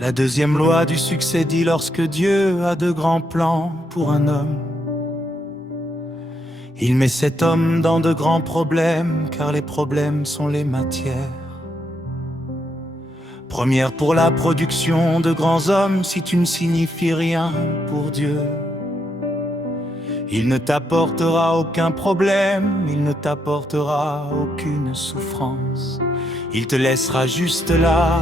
La deuxième loi du succès dit lorsque Dieu a de grands plans pour un homme, il met cet homme dans de grands problèmes, car les problèmes sont les matières premières pour la production de grands hommes. Si tu ne signifies rien pour Dieu, il ne t'apportera aucun problème, il ne t'apportera aucune souffrance. Il te laissera juste là,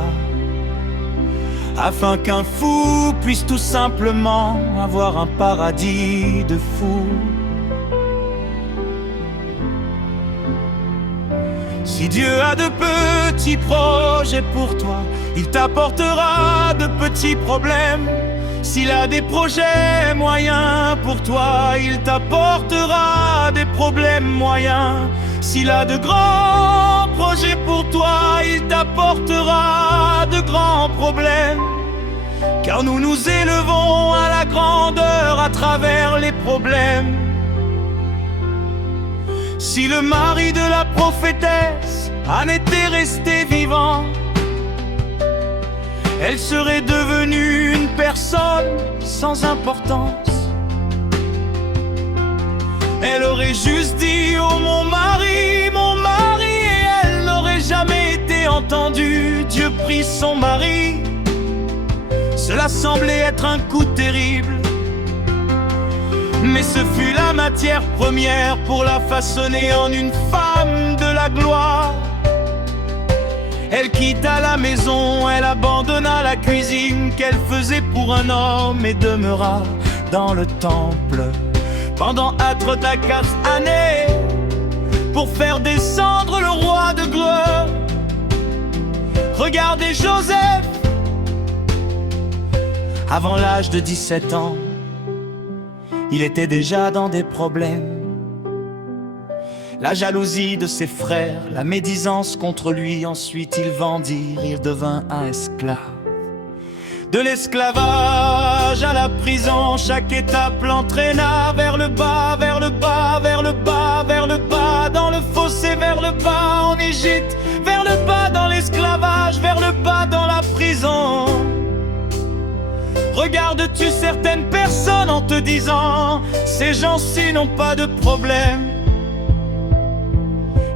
afin qu'un fou puisse tout simplement avoir un paradis de fou. Si Dieu a de petits projets pour toi, il t'apportera de petits problèmes. S'il a des projets moyens pour toi, il t'apportera des problèmes moyens. S'il a de grands projets pour toi, il t'apportera de grands problèmes. Car nous nous élevons à la grandeur à travers les problèmes. Si le mari de la prophétesse en était resté vivant, elle serait devenue une personne sans importance. Elle aurait juste dit « Oh mon mari », et elle n'aurait jamais été entendue. Dieu prit son mari. Cela semblait être un coup terrible, mais ce fut la matière première pour la façonner en une femme de la gloire. Elle quitta la maison, elle abandonna la cuisine qu'elle faisait pour un homme et demeura dans le temple pendant 4 années pour faire descendre le roi de gloire. Regardez Joseph, avant l'âge de 17 ans, il était déjà dans des problèmes. La jalousie de ses frères, la médisance contre lui, ensuite ils vendirent, il devint un esclave. De l'esclavage à la prison, chaque étape l'entraîna vers le bas, vers le bas, vers le bas, vers le bas, dans le fossé vers le bas en Égypte, vers le bas dans l'esclavage, vers le bas dans la prison. Regardes-tu certaines personnes en te disant « Ces gens-ci n'ont pas de problème ».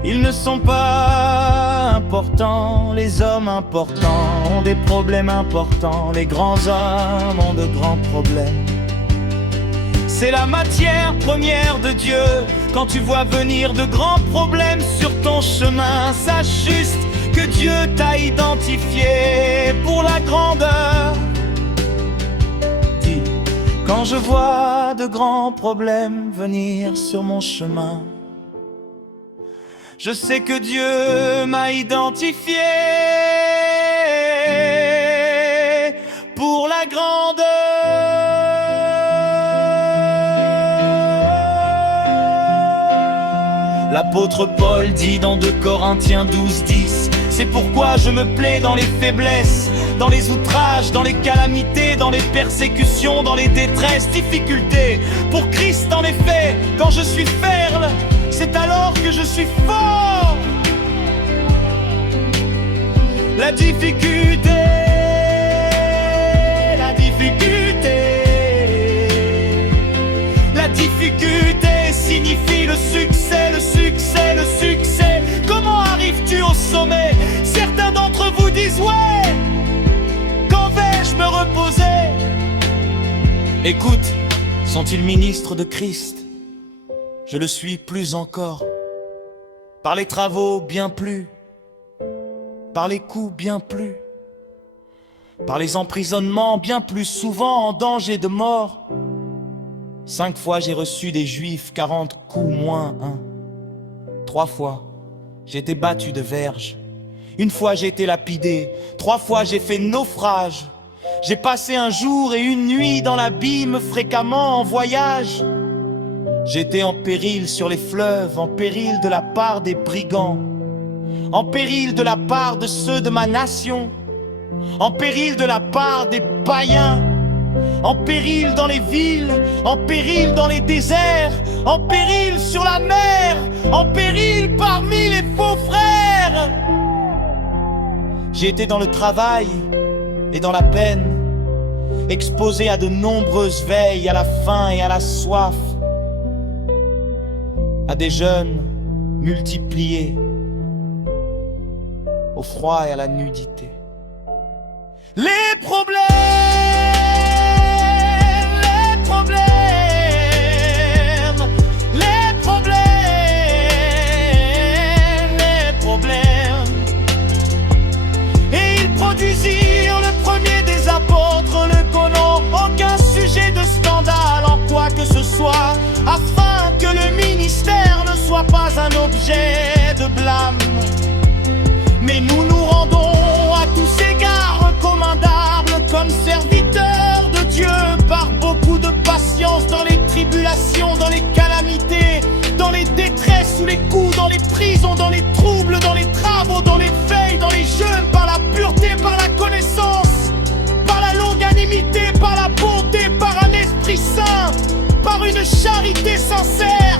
Ils ne sont pas importants, les hommes importants ont des problèmes importants, les grands hommes ont de grands problèmes. C'est la matière première de Dieu. Quand tu vois venir de grands problèmes sur ton chemin, sache juste que Dieu t'a identifié pour la grandeur. Dis, quand je vois de grands problèmes venir sur mon chemin, je sais que Dieu m'a identifié pour la grandeur. L'apôtre Paul dit dans 2 Corinthiens 12:10, c'est pourquoi je me plais dans les faiblesses, dans les outrages, dans les calamités, dans les persécutions, dans les détresses, difficultés. Pour Christ en effet, quand je suis faible, c'est alors que je suis fort. La difficulté signifie le succès, le succès, le succès. Comment arrives-tu au sommet? Certains d'entre vous disent ouais, quand vais-je me reposer? Écoute, sont-ils ministres de Christ? Je le suis plus encore, par les travaux bien plus, par les coups bien plus, par les emprisonnements bien plus souvent en danger de mort. 5 fois j'ai reçu des juifs, 40 coups moins 1. 3 fois j'ai été battu de verge. 1 fois j'ai été lapidé. 3 fois j'ai fait naufrage. J'ai passé un jour et une nuit dans l'abîme, fréquemment en voyage. J'étais en péril sur les fleuves, en péril de la part des brigands, en péril de la part de ceux de ma nation, en péril de la part des païens, en péril dans les villes, en péril dans les déserts, en péril sur la mer, en péril parmi les faux frères. J'ai été dans le travail, et dans la peine, exposé à de nombreuses veilles, à la faim et à la soif, à des jeûnes multipliés, au froid et à la nudité. Les problèmes, les problèmes, les problèmes, les problèmes. Et ils produisirent le premier des apôtres, le colon, aucun sujet de scandale en quoi que ce soit, afin que le ministère ne soit pas un objet de blâme. Mais nous nous rendons à tous égards recommandables comme serviteurs de Dieu, par beaucoup de patience dans les tribulations, dans les calamités, dans les détresses ou les coups, dans les prisons, dans les troubles, dans les travaux, dans les veilles, dans les jeûnes, par la pureté, par la connaissance, par la longanimité, par la bonté, par un esprit saint, par une charité sincère,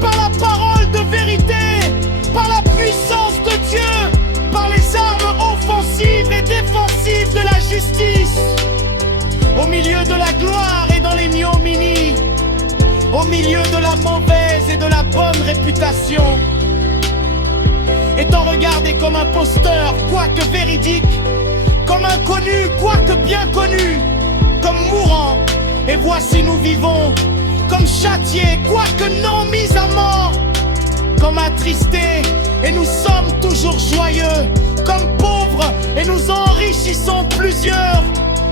par la parole de vérité, par la puissance de Dieu, par les armes offensives et défensives de la justice, au milieu de la gloire et dans les ignominies, au milieu de la mauvaise et de la bonne réputation, étant regardé comme imposteur, quoique véridique, comme inconnu, quoique bien connu, comme mourant, et voici nous vivons, comme châtiés, quoique non mis à mort, comme attristés, et nous sommes toujours joyeux, comme pauvres, et nous enrichissons plusieurs,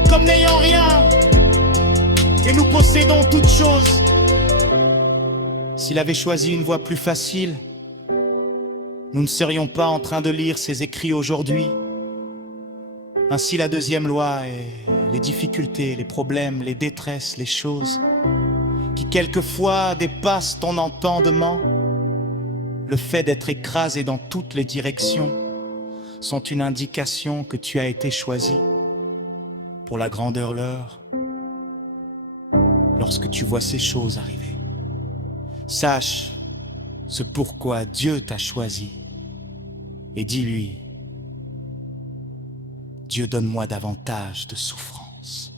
comme n'ayant rien, et nous possédons toutes choses. S'il avait choisi une voie plus facile, nous ne serions pas en train de lire ces écrits aujourd'hui. Ainsi la deuxième loi est les difficultés, les problèmes, les détresses, les choses qui quelquefois dépassent ton entendement. Le fait d'être écrasé dans toutes les directions sont une indication que tu as été choisi pour la grandeur l'heure. Lorsque tu vois ces choses arriver, sache ce pourquoi Dieu t'a choisi et dis-lui: Dieu, donne-moi davantage de souffrance.